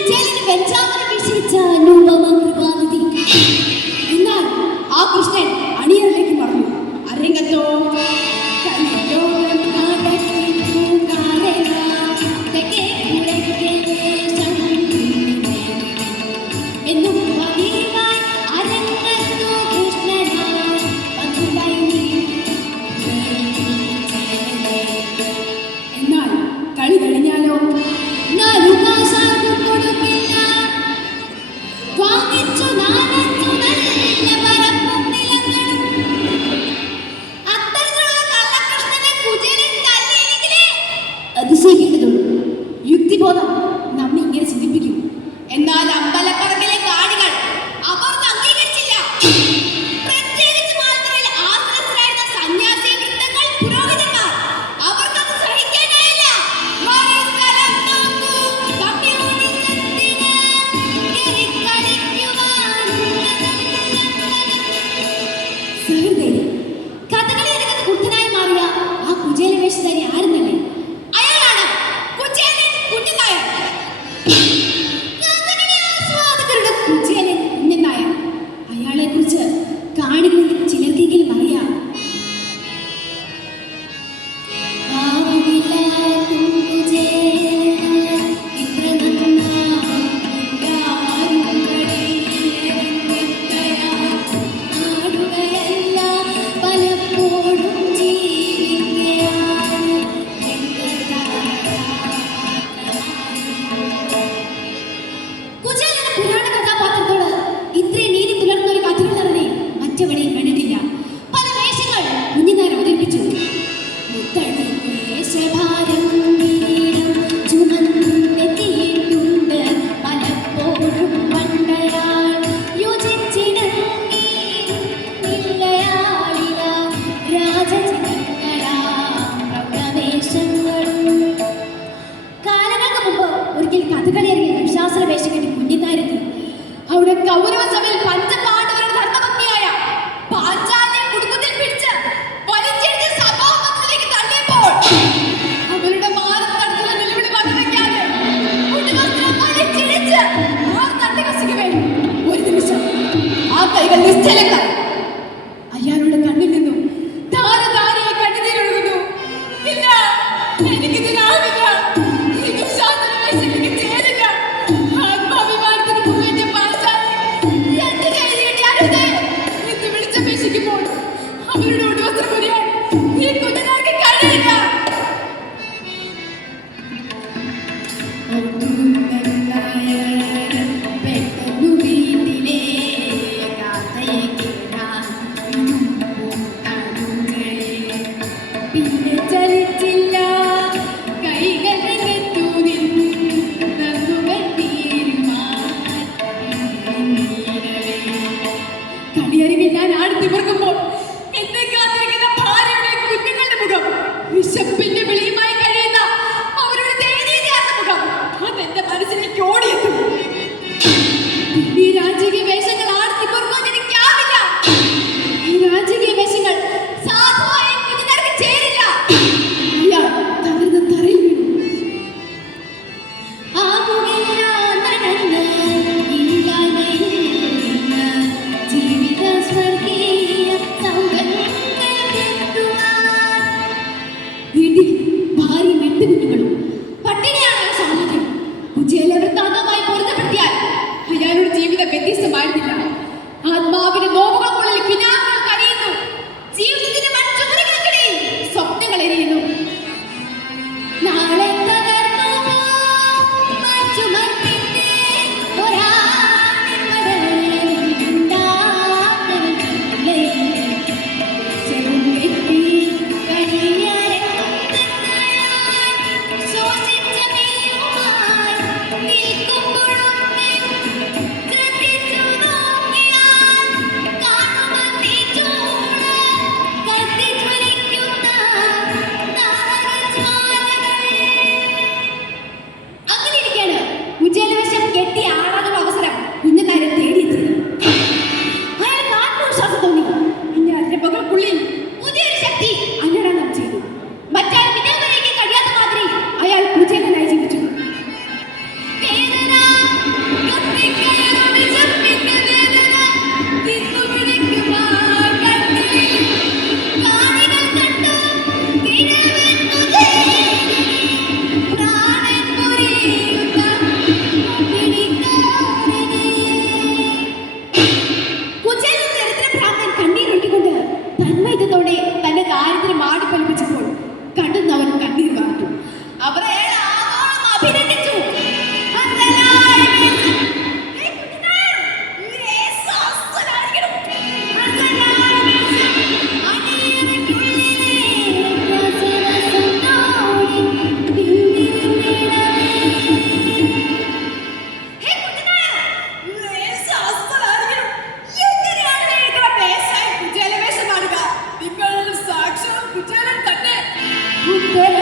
മിച്ചേലിന് വെഞ്ചാമന വീക്ഷിച്ച അനുപമ കൃപാനിധി. എന്നാൽ ആ കൃഷ്ണൻ അണിയറിലേക്ക് പറഞ്ഞു അരങ്ങത്തോ എന്നാൽ കളി കഴിഞ്ഞാലോ? Isaac உத்தர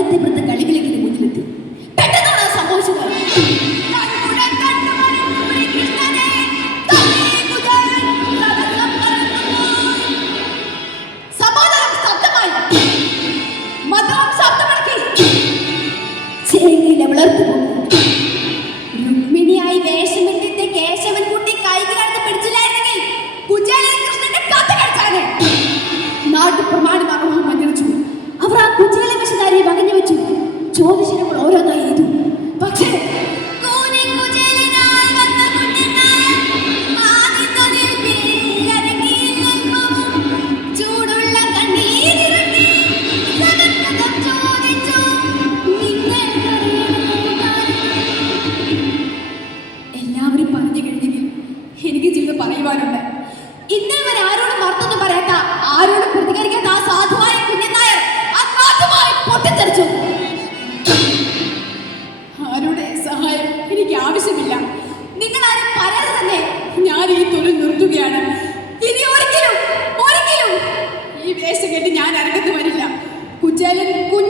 அடுத்து இப்படி கழிவுகளுக்கு കുഞ്ഞുനായരുടെ